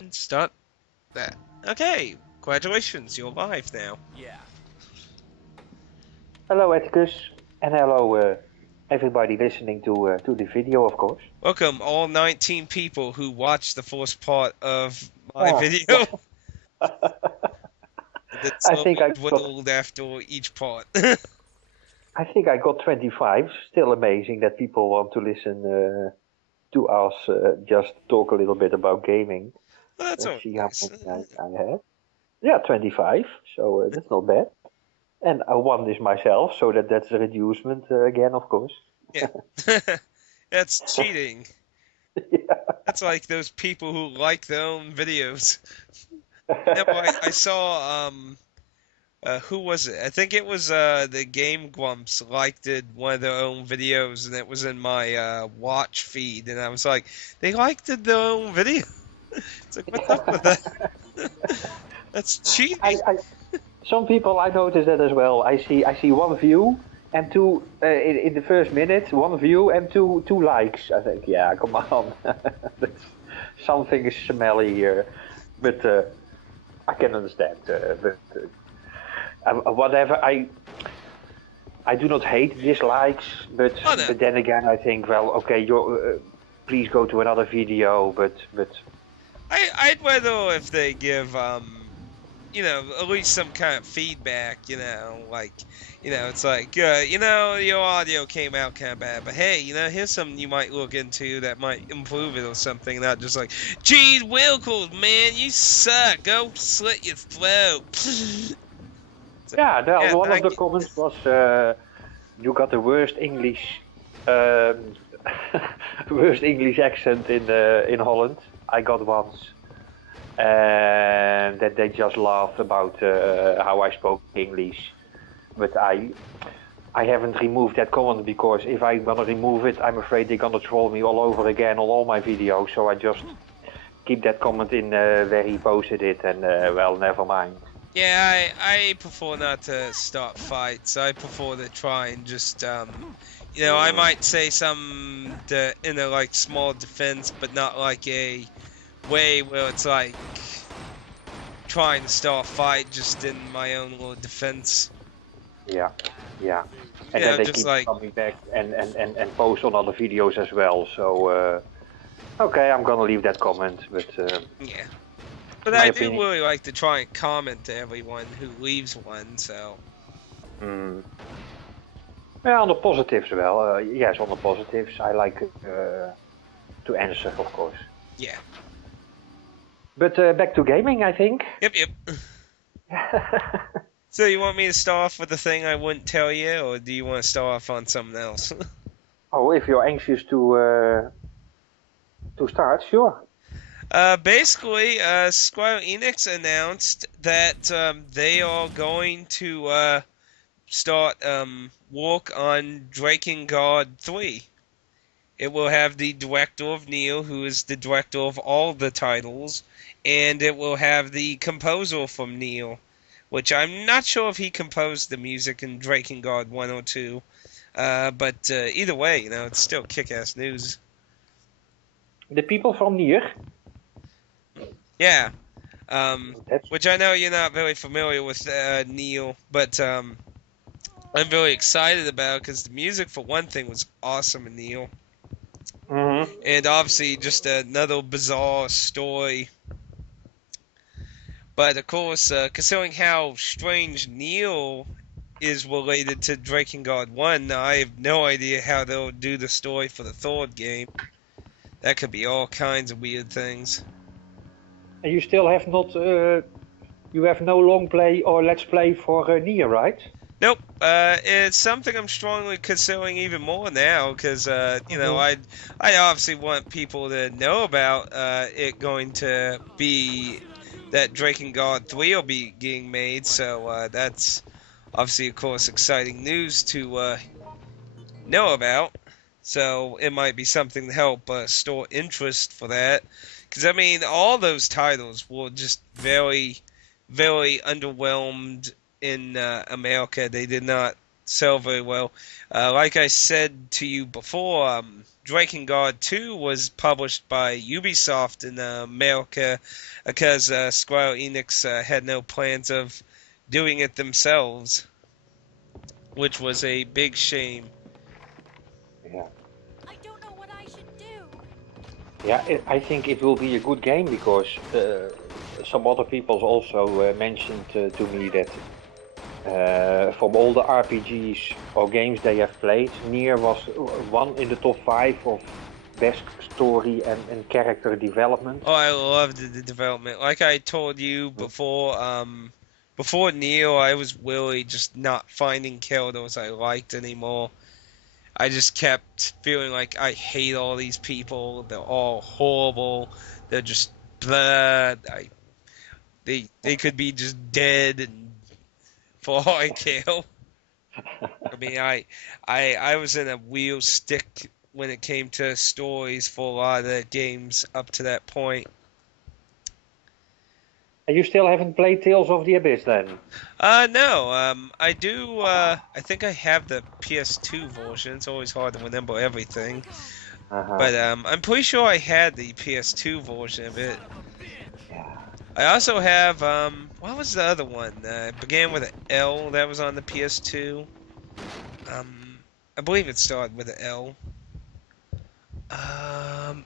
And start that. Okay, congratulations, you're live now. Yeah. Hello, Atticus, and hello, everybody listening to the video, of course. Welcome, all 19 people who watched the first part of my Ah, video, yeah. and then I think slowly I got, dwindled after each part. I think I got 25. Still amazing that people want to listen to us just talk a little bit about gaming. Well, that's Let's always see how nice. many I have. Yeah, 25. So that's not bad. And one is myself, so that's a reducement again, of course. Yeah. That's cheating. Yeah. That's like those people who like their own videos. No, I saw, who was it? I think it was, the Game Grumps liked it, one of their own videos, and it was in my, watch feed, and I was like, they liked it, their own video? It's like, what's up with that? That's cheating. I, some people I notice that as well. I see one view and two in the first minute, one view and two likes. I think, yeah, come on, That's, something is smelly here, but I can understand. Whatever, I do not hate dislikes, but Oh no, but then again, I think, well, okay, please go to another video, but I'd rather if they give at least some kind of feedback, like it's like your audio came out kind of bad, but hey, here's something you might look into that might improve it or something, not just like, geez, Wilkles, man, you suck, go slit your throat. So, yeah, yeah, one of thank the you. comments was you got the worst English um, worst English accent in Holland. I got once, and that they just laughed about how I spoke English. But I haven't removed that comment because if I'm gonna remove it, I'm afraid they're gonna troll me all over again on all my videos. So I just keep that comment in where he posted it, and well, never mind. Yeah, I prefer not to start fights. I prefer to try and just, I Mm, might say some in a like small defense, but not like a way where it's like trying to start a fight just in my own little defense. yeah, yeah. And then they Just keep like, coming back and post on other videos as well. So okay, I'm gonna leave that comment, but yeah. But my I do opinion. really like to try and comment to everyone who leaves one, so Mm. Yeah, on the positives, well, yes, on the positives, I like to answer, of course. yeah. But back to gaming, I think. Yep, yep. So you want me to start off with the thing I wouldn't tell you, or do you want to start off on something else? Oh, if you're anxious to start, sure. Basically, Square Enix announced that they are going to start work on Draken Guard 3. It will have the director of Neo, who is the director of all the titles, and it will have the composer from Neo, which I'm not sure if he composed the music in Draken Guard 1 or 2. But either way, it's still kick-ass news. The people from Nier. Yeah. That's Which I know you're not very familiar with Neil, but I'm very excited about because the music, for one thing, was awesome in Neil, hmm and obviously just another bizarre story. But of course, considering how strange Neil is related to Drakengard 1, I have no idea how they'll do the story for the third game. That could be all kinds of weird things. And you still have not, you have no long play or let's play for Nier, right? Nope. It's something I'm strongly considering even more now because hmm I obviously want people to know about it going to be that Drakengard 3 will be getting made. So that's obviously, of course, exciting news to know about. So it might be something to help store interest for that. Because I mean, all those titles were just very, very underwhelmed in America. They did not sell very well. Like I said to you before, Drinking God 2 was published by Ubisoft in America because Square Enix had no plans of doing it themselves, which was a big shame. Yeah. I don't know what I should do. Yeah, I think it will be a good game because some other people also mentioned to me that from all the RPGs or games they have played, Nier was one in the top 5 of best story and character development. Oh, I loved the development. Like I told you before Neo, I was really just not finding characters I liked anymore. I just kept feeling like I hate all these people. They're all horrible. They're just blah. They could be just dead, and for all I care. I mean, I was in a real stick when it came to stories for a lot of the games up to that point. And you still haven't played Tales of the Abyss then? No, I do, I think I have the PS2 version. It's always hard to remember everything. Uh-huh. But, I'm pretty sure I had the PS2 version of it. Yeah. I also have, what was the other one? It began with an L that was on the PS2. I believe it started with an L.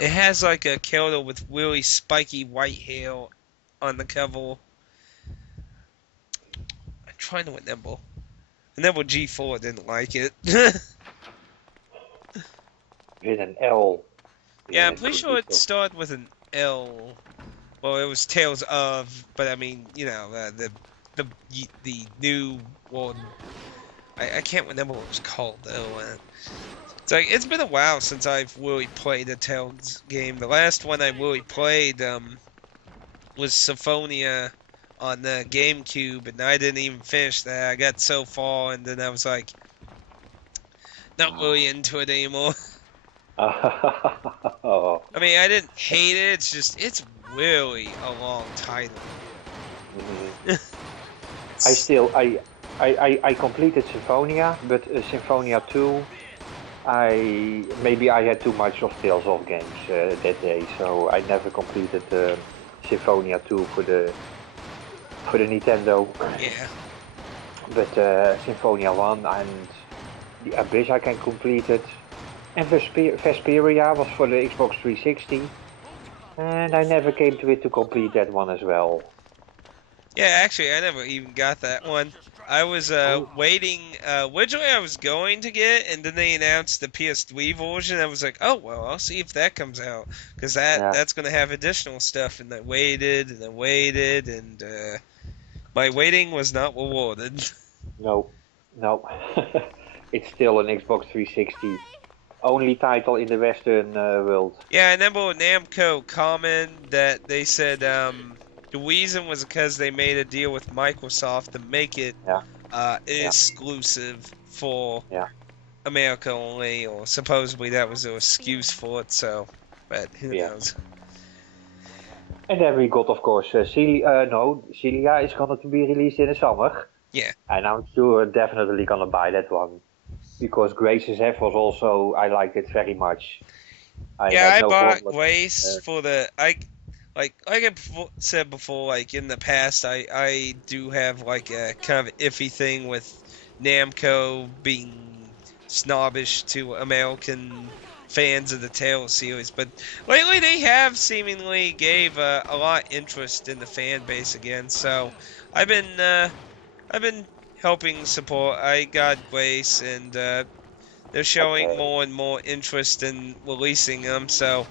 It has like a character with really spiky white hair on the cover. I'm trying to remember. I remember G4 didn't like it. With an L. Yeah, I'm It pretty could sure be it so. started with an L. Well, it was Tales of, but I mean, the the new one. I can't remember what it was called though. It's like it's been a while since I've really played a Tales game. The last one I really played was Symphonia on the GameCube, and I didn't even finish that. I got so far, and then I was like, not really into it anymore. Oh. I mean, I didn't hate it. It's just it's really a long title. Mhm. I completed Symphonia, but Symphonia 2, I had too much of Tales of games that day, so I never completed Symphonia 2 for the Nintendo. Yeah. But Symphonia 1 and the Abyss I can complete it. And Vesperia was for the Xbox 360. And I never came to it to complete that one as well. Yeah, actually, I never even got that one. I was Oh, waiting. Originally, I was going to get, and then they announced the PS3 version. I was like, oh well, I'll see if that comes out, because yeah, that's gonna have additional stuff. And I waited and I waited, and my waiting was not rewarded. no, no. It's still an Xbox 360 only title in the Western world. Yeah, I remember Namco comment that they said the reason was because they made a deal with Microsoft to make it Yeah, yeah, exclusive for yeah. America only, or supposedly that was their excuse for it. So, but who Yeah. knows? And then we got, of course, Celia is going to be released in the summer. Yeah, And I'm sure definitely going to buy that one. Because Grace's F was also, I liked it very much. I yeah. had I no bought problem. Grace for the said before, like in the past, I do have like a kind of iffy thing with Namco being snobbish to American fans of the Tales series, but lately they have seemingly gave a lot of interest in the fan base again. So I've been helping support. I got Grace, and they're showing Okay. more and more interest in releasing them. So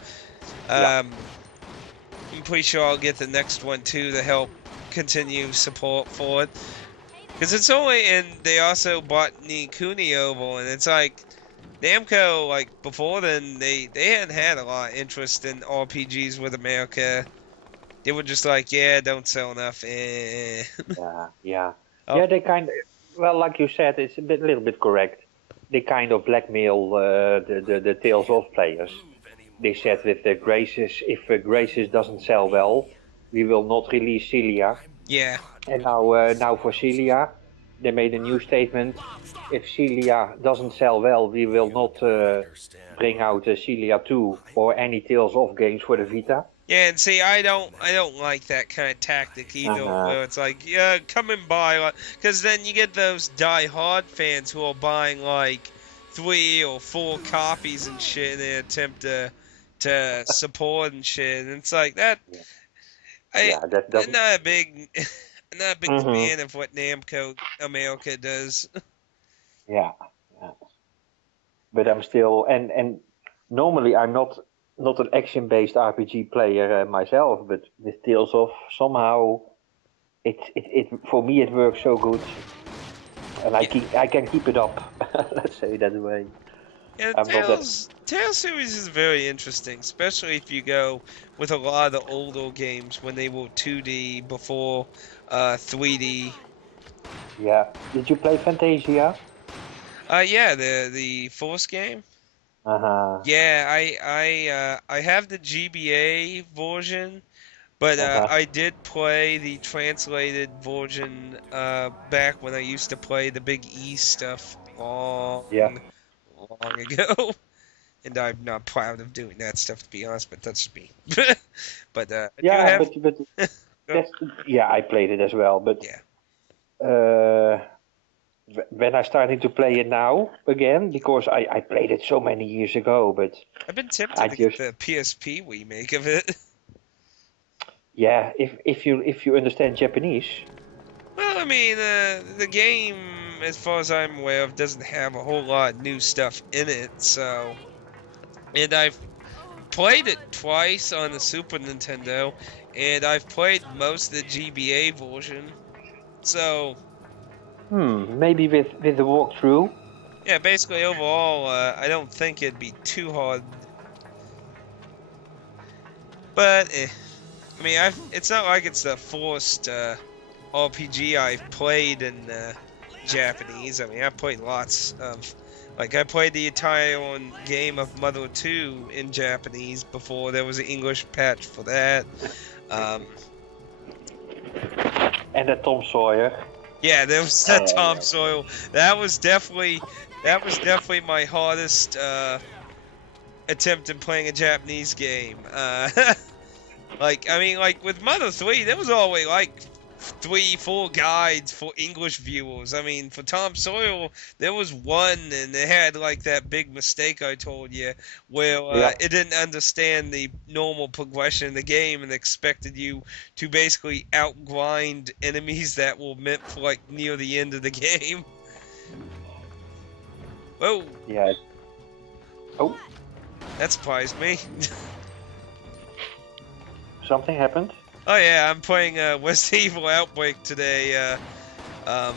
Yeah. um, I'm pretty sure I'll get the next one too to help continue support for it. Because it's only, and they also bought Nikuni over, and it's like Namco, like before then, they hadn't had a lot of interest in RPGs with America. They were just like, yeah, don't sell enough. Eh. Yeah. Yeah. Oh, Yeah, they kind of, well, like you said, it's little bit correct. They kind of blackmail the Tales of players. They said with the Graces, if Graces doesn't sell well, we will not release Celia. yeah, And now for Celia, they made a new statement. If Celia doesn't sell well, we will not bring out Celia 2 or any Tales of games for the Vita. Yeah, and see, I don't like that kind of tactic either, Uh-huh. where it's like, yeah, come and buy, like, because then you get those die-hard fans who are buying like 3 or 4 copies and shit in an attempt to support and shit, and it's like that. Yeah, I yeah, that I'm doesn't. not a big I'm not a big Hmm. fan of what Namco America does. Yeah, yeah. But I'm still and normally I'm not an action-based RPG player myself, but with Tales of somehow it for me it works so good, and Yeah, I can keep it up. Let's say it that way. yeah, I'm not that. Tales series is very interesting, especially if you go with a lot of the older games when they were 2D before 3D. Yeah. Did you play Fantasia? Yeah, the Force game. Uh huh. Yeah, I have the GBA version, but Uh huh. I did play the translated version back when I used to play the Big E stuff Yeah. long ago. And I'm not proud of doing that stuff, to be honest, but that's just me. But I do Yeah, have, but oh, that's yeah. I played it as well, but yeah, uh, when I started to play it now again, because I played it so many years ago, but I've been I tempted to get just the PSP remake of it. yeah. If you understand Japanese, Well, I mean, the game, as far as I'm aware of, doesn't have a whole lot of new stuff in it, so. And I've played it twice on the Super Nintendo, and I've played most of the GBA version. So, maybe with the walkthrough. yeah, basically overall, I don't think it'd be too hard. But, I mean, it's not like it's the first RPG I've played in Japanese. I mean, I played lots of, like, I played the entire game of Mother 2 in Japanese before there was an English patch for that. Um, And the Tom Sawyer. yeah, there was that Tom Sawyer. That was definitely my hardest attempt in playing a Japanese game. Like, I mean, like with Mother 3, there was always like 3, 4 guides for English viewers. I mean, for Tom Sawyer, there was one, and it had like that big mistake I told you, where Yeah. it didn't understand the normal progression of the game and expected you to basically outgrind enemies that were meant for like near the end of the game. Whoa, Yeah. Oh, that surprised me. something happened. Oh yeah, I'm playing Resident Evil Outbreak today. Um,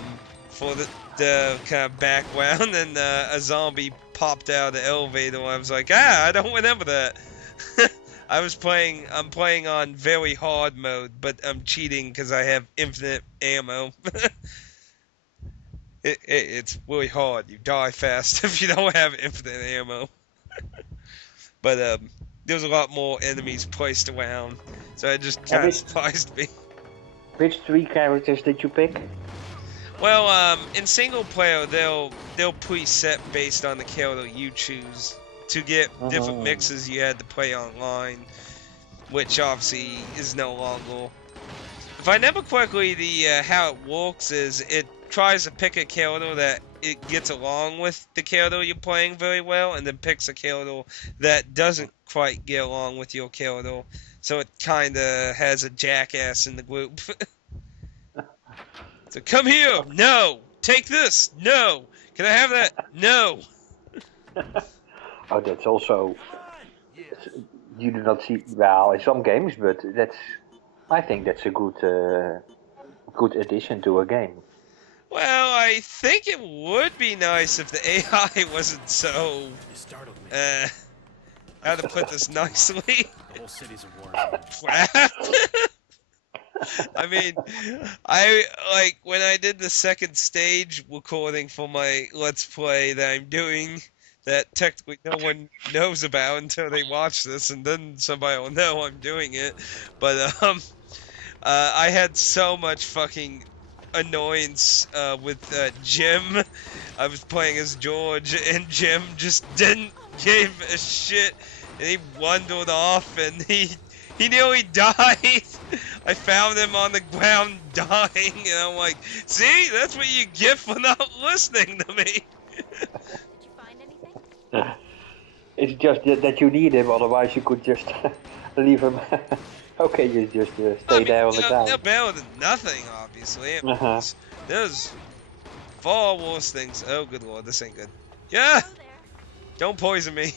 for the kind of background, and a zombie popped out of the elevator. And I was like, I don't remember that. I'm playing on very hard mode, but I'm cheating because I have infinite ammo. It's really hard. You die fast if you don't have infinite ammo. But there's a lot more enemies placed around, so it just And kind of surprised me. which 3 characters did you pick? Well, in single player, they'll preset based on the character you choose. To get different mixes, you had to play online, which obviously is no longer. If I remember correctly, the how it works is it tries to pick a character that it gets along with the character you're playing very well, and then picks a character that doesn't quite get along with your character. So it kind of has a jackass in the group. So come here, no. Take this, no. Can I have that? No. Oh, that's also you do not see well in some games, but that's I think that's a good addition to a game. Well, I think it would be nice if the AI wasn't so, how to put this nicely, The whole city's a war zone. crap. I mean, I like when I did the second stage recording for my Let's Play that I'm doing that technically no one knows about until they watch this, and then somebody will know I'm doing it. But I had so much fucking annoyance with Jim. I was playing as George, and Jim just didn't give a shit, and he wandered off, and he nearly died. I found him on the ground dying, and I'm like, see, that's what you get for not listening to me. Did you find anything? It's just that you need him, otherwise you could just leave him. Okay, you just stay there on the ground. They're better than nothing, obviously. There's far worse things. Oh, good lord, this ain't good. Yeah! Hello there. Don't poison me.